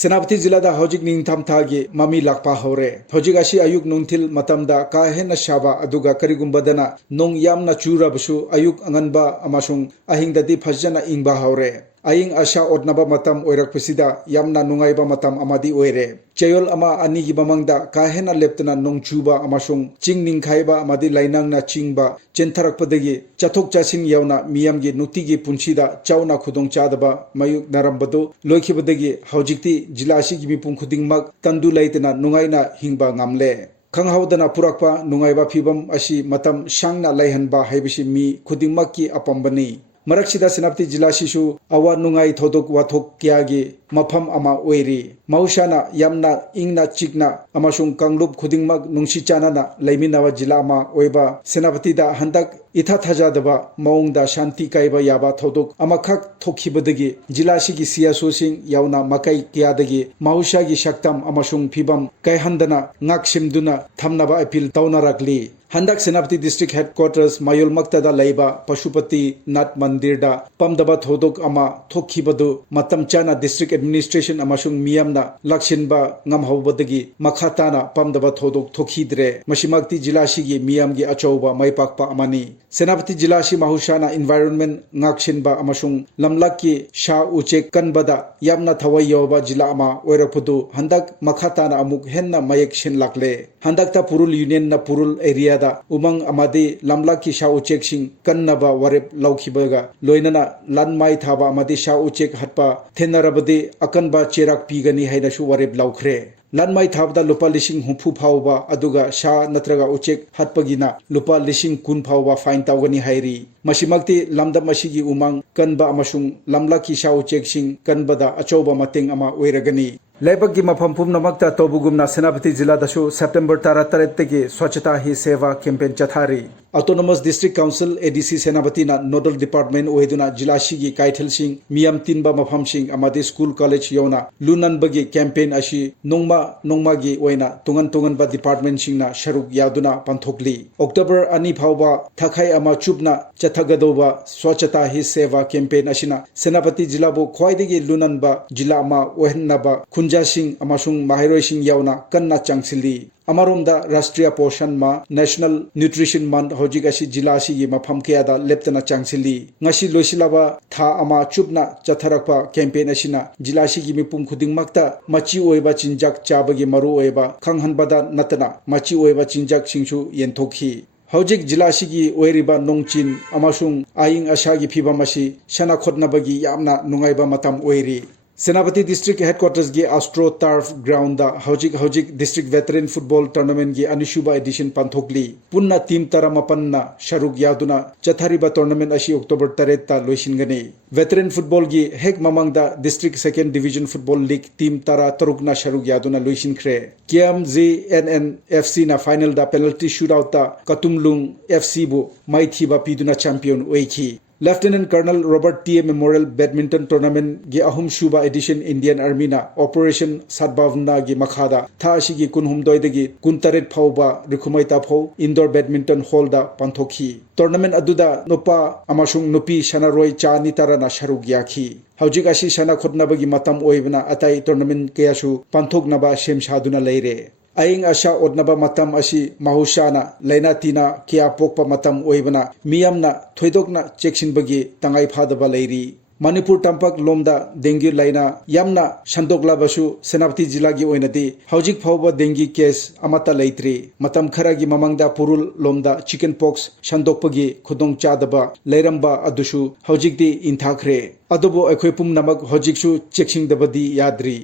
सेनापति जिला हौजिक निंगथाम थागी ममी लाकपा हौरे हौजिक अशी अयुक नुंथिल मतमदा का हेन शाबा अदुगा करिगुंबदना नोंग यामना चुरबसु अयुक अंगनबा अमसुंग अहिंगददी फजना इंगबा हौरे अयिंग आशा ओदनबा मतम ओइरकपसिदा यामना नुंगाइबा मतम अमादी ओइरे चयोल अमा अनि गी ममंगदा का हेन लेप्तना नोंग चुबा अमसुंग चिंग निंगखाइबा अमादी लाइनांगना चिंगबा चेंथरकपदगी चथोक चासिन यावना मियामगी नुक्तिगी पुंसीदा चावना खुदोंग चादबा मयुक नरमबदु लोइखिबदगी हौजिकती जिला असिगी मिपुं खुदिंगमक तंदु लैतना नुंगाइना हिंगबा ngamle खंगहाउदना पुरकपा नुंगाइबा फिबम असी मतम सांगना लैहनबा हाइबिसि मी खुदिंगमककी अपंबनी मरक्सिदा सेनापति जिला शिशु अवा नुंगाई थोदोक वाथोक क्यागी मफम अमा ओइरी मौशाना यामना इंगना चिकना अमसुंग कांगलुप खुदिंगमक नुंगसी चानाना लैमिनावा जिला अमा ओइबा सेनापतिदा हंदक इथा थाजादबा मौंगदा शांति काइबा याबा थोदोक अमखक थोखिबदगी जिलासिगी सियासोसिंग यावना मकाई क्यादगी मौशागी शक्तम अमसुंग फिबम काइहंदना ngaksimduna thamnaba appeal taunarakli हंदक सेनापति डिस्ट्रिक्ट हेडक्वार्टर्स मायोलमक्तदा लैबा पशुपति नाथ मंदिरदा पमदबा थोदोक अमा थोखिबदु मतम चाना डिस्ट्रिक्ट एडमिनिस्ट्रेशन अमसुंग मियामना लक्षिनबा ngamhobadagi मखाताना पमदबा थोदोक थोखिद्रे मसिमक्ति जिलासिगी मियामगी अचौबा माइपाकपा अमानी सेनापति जिलासि माहुशाना एनवायरनमेंट ngaksinba अमसुंग लमलक्की शा उचेक कनबदा यामना थवै यौबा जिला अमा ओइरपुदु हंदक मखाताना अमुक हेन्ना मयक सिन लाकले हंदकता पुरुल यूनियन ना पुरुल एरिया उमंग अमादी लमला की शा उचेक सिंग कन्नबा वरेप लौखिबगा लोइनना लानमाई थाबा अमादी शा उचेक हटपा थेनरबदी अकनबा चेराक पीगनी हैनसु वरेप लौखरे लानमाई थाबदा लुपा लिसिंग हुफु फावबा अदुगा शा नत्रगा उचेक हटपगिना लुपा लिसिंग कुन फावबा फाइन तावगनी हाइरी मसिमक्ति लमदम मसिगी उमंग कनबा अमसुंग लमला की शा उचेक सिंग कनबदा अचौबा मतेंग अमा ओइरगनी लेबकी मफम पुमनमक्ता तोबुगुमना सेनापति जिला दशु सेप्टेम्बर 13 स्वच्छता ही सेवा कैंपेन चथारी ऑटोनोमस डिस्ट्रिक्ट काउंसिल एडीसी सेनापतिना नोडल डिपार्टमेंट ओइदुना जिलासिगी काइथेलसिंग मियाम तिनबा मफमसिंग अमादि स्कूल कॉलेज योना लुननबगी कैंपेन अशी नोंगमागी ओइना तुंगन डिपार्टमेंटसिंगना शरुक यादुना पंथोकली अक्टोबर 2 फावबा थखाई अमा चुपना चथगदोबा स्वच्छता ही सेवा कैंपेन अशिना सेनापति जिलाबो ख्वाइदगी लुननबा जिला अमा ओहन्नबा खुंजासिंग अमसुंग माहिरोइसिंग यावना कन्ना चांगसिली अमरोमदा राष्ट्रीय पोषण मा नेशनल न्यूट्रिशन मंथ हौजिक असी जिला असिगी मफम केयादा लेप्तना चांगसिली ngasi लोइसिलाबा था अमा चुपना चथरकपा कैंपेन असिना जिला असिगी मिपुम खुदिंगमक्ता मची ओइबा चिंजाक चाबगी मरु ओइबा खंगहनबदा नतना मची ओइबा चिंजाक सिंगसु येंथोखी हौजिक जिला असिगी ओइरिबा नोंगचिन अमसुंग आयिंग आशागी फिबम असी सना खोदनबगी यामना नुंगाइबा मतम ओइरी सेनापति डिस्ट्रिक्ट हेडक्वार्टर्स की एस्ट्रो टर्फ ग्राउंड हौजिक डिस्ट्रिक्ट वेटरन फुटबॉल टूर्नामेंट की अनिशुबा एडिशन पांथोकली पुन्ना टीम 13 शरुक यादुना चथारिबा टूर्नामेंट अशी अक्टोबर 3 ता लोइसिनगनी वेटरन फुटबॉल की हेक ममंगदा district second division football league team 13 शरुक यादुना लोइसिनख्रे KMZNN FC ना फाइनल दा पेनल्टी शूटआउट ता कतुमलुंग FC बु माइथीबा पीदुना चैंपियन ओइखी lieutenant colonel Robert T A memorial badminton tournament की अहम सूबा एडिशन इंडियन आर्मी ना ऑपरेशन सद्भावना की मखादा था असिगी कुनहुमदोइदगी कुनतरेट फावबा रिखुमाइता फाव इंडोर बैडमिंटन हॉल दा पांथोखी टूर्नामेंट अदुदा नुपा अमसुंग नुपी सनारोय चानी ताराना शरुक याखी हौजिक असी सना खोदनबगी मतम ओइबना अताई टूर्नामेंट कयासु पांथोकनबा सेम सादुना लैरे अयिंग आशा ओदनबा मतम असी माहुशाना लैना तीना किया पोकपा मतम ओइबना मियामना थोइदोकना चेक्सिनबगी तंगाई फादबा लैरी मणिपुर तंपक लोमदा डेंगू लाइना यामना संदोकलाबसु सेनापति जिला की ओइनदी हौजिक फावबा डेंगू केस अमता लैत्री मतम खरागी ममंगदा पुरुल लोमदा चिकन पॉक्स संदोकपगी खुदोंग चादबा लैरंबा अदुसु हौजिकदी इंथाखरे अदुबो अखोय पुमनमक हौजिकसु चेक्सिंगदबदी याद्री